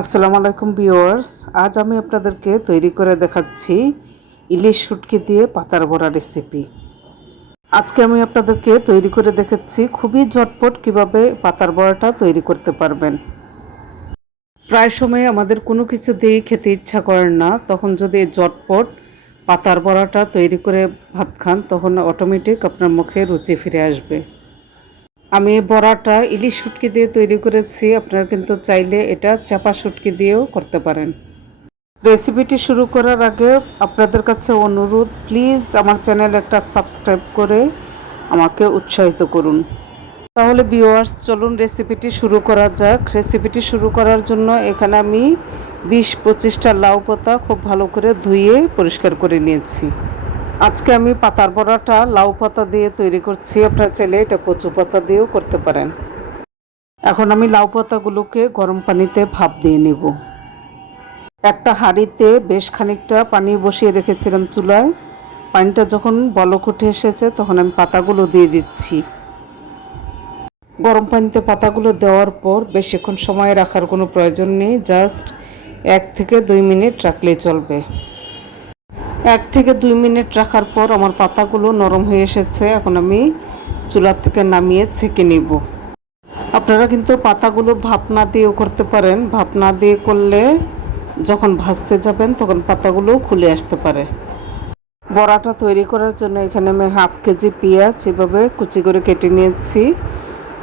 আসসালামু আলাইকুম ভিউয়ার্স। আজ আমি আপনাদেরকে তৈরি করে দেখাচ্ছি ইলিশ শুটকি দিয়ে পাতার বড়া রেসিপি। আজকে আমি আপনাদেরকে তৈরি করে দেখাচ্ছি খুবই ঝটপট কিভাবে পাতার বড়াটা তৈরি করতে পারবেন। প্রায় সময় আমাদের কোনো কিছু দিয়ে খেতে ইচ্ছা করে না, তখন যদি ঝটপট পাতার বড়াটা তৈরি করে ভাত খান তখন অটোমেটিক আপনার মুখে রুচি ফিরে আসবে। আমি বড়াটা ইলিশ শুটকি দিয়ে তৈরি করেছি, আপনারা কিন্তু চাইলে এটা চাপা শুটকি দিয়েও করতে পারেন। রেসিপিটি শুরু করার আগে আপনাদের কাছে অনুরোধ, প্লিজ আমার চ্যানেল একটা সাবস্ক্রাইব করে আমাকে উৎসাহিত করুন। তাহলে ভিউয়ার্স চলুন রেসিপিটি শুরু করা যাক। রেসিপিটি শুরু করার জন্য এখানে আমি 20-25টা লাউ পাতা খুব ভালো করে ধুয়ে পরিষ্কার করে নিয়েছি। আজকে আমি পাতার বড়াটা লাউ পাতা দিয়ে তৈরি করছি, আপনারা চাইলে এটা কচু পাতা দিয়েও করতে পারেন। এখন আমি লাউ পাতাগুলোকে গরম পানিতে ভাপ দিয়ে নেব। একটা হাঁড়িতে বেশ খানিকটা পানি বসিয়ে রেখেছিলাম চুলায়। পানিটা যখন বলক উঠে এসেছে তখন আমি পাতাগুলো দিয়ে দিচ্ছি। গরম পানিতে পাতাগুলো দেওয়ার পর বেশিক্ষণ সময় রাখার কোনো প্রয়োজন নেই, জাস্ট 1 থেকে 2 মিনিট রাখলেই চলবে। 1 থেকে 2 মিনিট রাখার পর আমার পাতাগুলো নরম হয়ে এসেছে। এখন আমি চুলা থেকে নামিয়ে ছেঁকে নেব। আপনারা কিন্তু পাতাগুলো ভাপ না দিয়েও করতে পারেন। ভাপ না দিয়ে করলে যখন ভাজতে যাবেন তখন পাতাগুলো খুলে আসতে পারে। বড়াটা তৈরি করার জন্য এখানে আমি 1/2 কেজি পেঁয়াজ এভাবে কুচি করে কেটে নিয়েছি।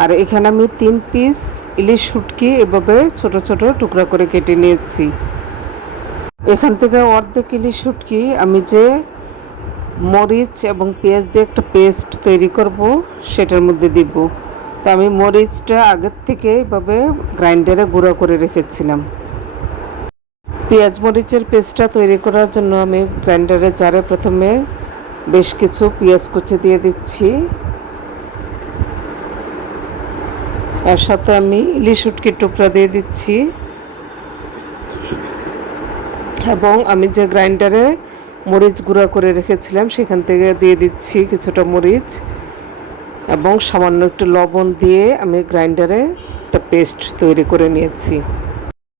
আর এখানে আমি 3 পিস ইলিশ শুটকি এভাবে ছোট ছোট টুকরা করে কেটে নিয়েছি। এখান থেকে অর্ধেক ইলিশ শুটকি আমি যে মরিচ এবং পেঁয়াজ দিয়ে একটা পেস্ট তৈরি করব সেটার মধ্যে দিব। তো আমি মরিচটা আগের থেকে এভাবে গ্রাইন্ডারে গুঁড়ো করে রেখেছিলাম। পেঁয়াজ মরিচের পেস্টটা তৈরি করার জন্য আমি গ্রাইন্ডারে জারে প্রথমে বেশ কিছু পেঁয়াজ কুচি দিয়ে দিচ্ছি। এর সাথে আমি ইলিশ শুটকির টুকরা দিয়ে দিচ্ছি এবং আমি যে গ্রাইন্ডারে মরিচ গুঁড়া করে রেখেছিলাম সেখান থেকে দিয়ে দিচ্ছি কিছুটা মরিচ এবং সামান্য একটু লবণ দিয়ে আমি গ্রাইন্ডারে একটা পেস্ট তৈরি করে নিয়েছি।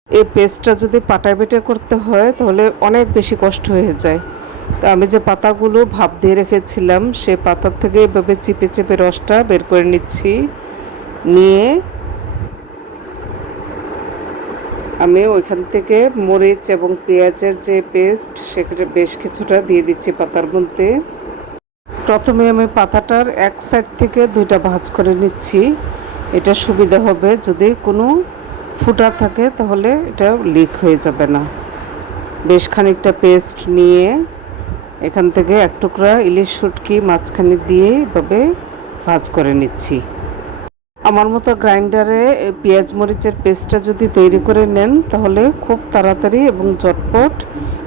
এই পেস্টটা যদি পাটায় বেটে করতে হয় তাহলে অনেক বেশি কষ্ট হয়ে যায়। তো আমি যে পাতাগুলো ভাপ দিয়ে রেখেছিলাম সে পাতার থেকে এভাবে চিপে চিপে রসটা বের করে নিচ্ছি। নিয়ে আমি ওইখান থেকে মরিচ এবং পেঁয়াজের যে পেস্ট সেখানে বেশ কিছুটা দিয়ে দিচ্ছি পাতার মধ্যে। প্রথমে আমি পাতাটার এক সাইড থেকে 2টা ভাঁজ করে নিচ্ছি। এটা সুবিধা হবে, যদি কোনো ফুটা থাকে তাহলে এটা লিক হয়ে যাবে না। বেশ খানিকটা পেস্ট নিয়ে এখান থেকে এক টুকরা ইলিশ শুটকি মাঝখানে দিয়ে এভাবে ভাঁজ করে নিচ্ছি। আমার মতো গ্রাইন্ডারে পেঁয়াজ মরিচের পেস্টটা যদি তৈরি করে নেন তাহলে খুব তাড়াতাড়ি এবং ঝটপট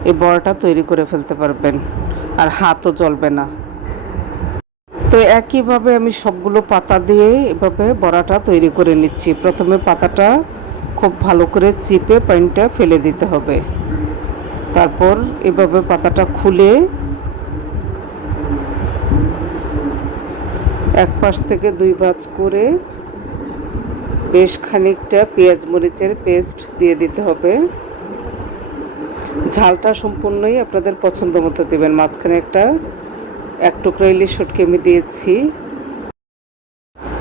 এই বড়াটা তৈরি করে ফেলতে পারবেন, আর হাতও জ্বলবে না। তো একইভাবে আমি সবগুলো পাতা দিয়ে এভাবে বড়াটা তৈরি করে নিচ্ছি। প্রথমে পাতাটা খুব ভালো করে চিপে পানিটা ফেলে দিতে হবে। তারপর এভাবে পাতাটা খুলে এক পাশ থেকে 2 ভাঁজ করে বেশ খানিকটা পেঁয়াজ মরিচের পেস্ট দিয়ে দিতে হবে। ঝালটা সম্পূর্ণই আপনাদের পছন্দ মতো দেবেন। মাঝখানে এক টুকরা ইলিশ শুটকি আমি দিয়েছি।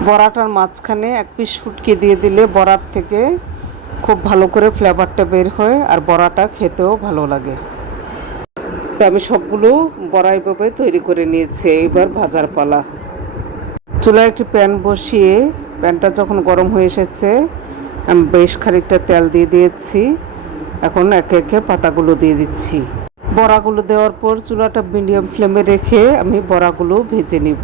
বড়াটার মাঝখানে 1 পিস শুটকি দিয়ে দিলে বড়ার থেকে খুব ভালো করে ফ্লেভারটা বের হয় আর বড়াটা খেতেও ভালো লাগে। তো আমি সবগুলো বড়া এভাবে তৈরি করে নিয়েছি। এবার ভাজার পালা। চুলায় একটি প্যান বসিয়ে প্যানটা যখন গরম হয়ে এসেছে আমি বেশ খানিকটা তেল দিয়ে দিয়েছি। এখন একে একে পাতাগুলো দিয়ে দিচ্ছি। বড়াগুলো দেওয়ার পর চুলাটা মিডিয়াম ফ্লেমে রেখে আমি বড়াগুলো ভেজে নিব।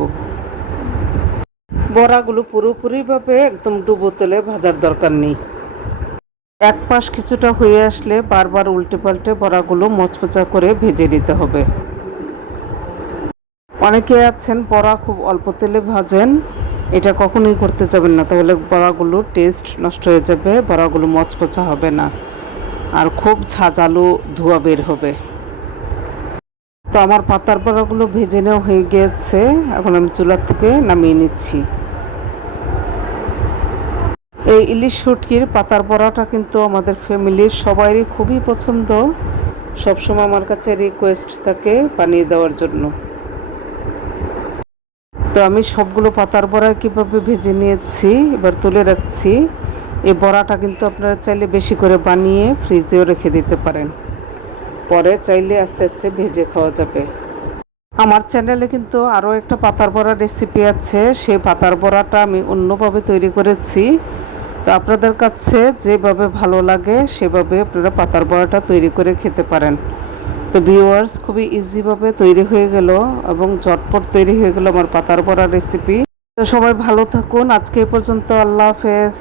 বড়াগুলো পুরোপুরিভাবে একদম ডুবো তেলে ভাজার দরকার নেই। এক পাশ কিছুটা হয়ে আসলে বারবার উল্টে পাল্টে বড়াগুলো মচমচা করে ভেজে নিতে হবে। অনেকে আছেন বড়া খুব অল্প তেলে ভাজেন, এটা কখনোই করতে যাবেন না, তাহলে বড়াগুলোর টেস্ট নষ্ট হয়ে যাবে, বড়াগুলো মচমচা হবে না আর খুব ঝাঁঝালো ধোঁয়া বের হবে। তো আমার পাতার বড়াগুলো ভেজে নেওয়া হয়ে গিয়েছে, এখন আমি চুলার থেকে নামিয়ে নিচ্ছি। এই ইলিশ শুটকির পাতার বড়াটা কিন্তু আমাদের ফ্যামিলির সবারই খুবই পছন্দ। সবসময় আমার কাছে রিকোয়েস্ট থাকে বানিয়ে দেওয়ার জন্য। তো আমি সবগুলো পাতার বড়া কীভাবে ভেজে নিয়েছি এবার তুলে রাখছি। এই বড়াটা কিন্তু আপনারা চাইলে বেশি করে বানিয়ে ফ্রিজেও রেখে দিতে পারেন, পরে চাইলে আস্তে আস্তে ভেজে খাওয়া যাবে। আমার চ্যানেলে কিন্তু আরও একটা পাতার বড়া রেসিপি আছে, সেই পাতার বড়াটা আমি অন্যভাবে তৈরি করেছি। তো আপনাদের কাছে যেভাবে ভালো লাগে সেভাবে আপনারা পাতার বড়াটা তৈরি করে খেতে পারেন। তো ভিউয়ার্স, খুবই ইজিভাবে তৈরি হয়ে গেল এবং ঝটপট তৈরি হয়ে গেল আমার পাতার বড়া রেসিপি। তো সবাই ভালো থাকুন, আজকে এই পর্যন্ত, আল্লাহ হাফেজ।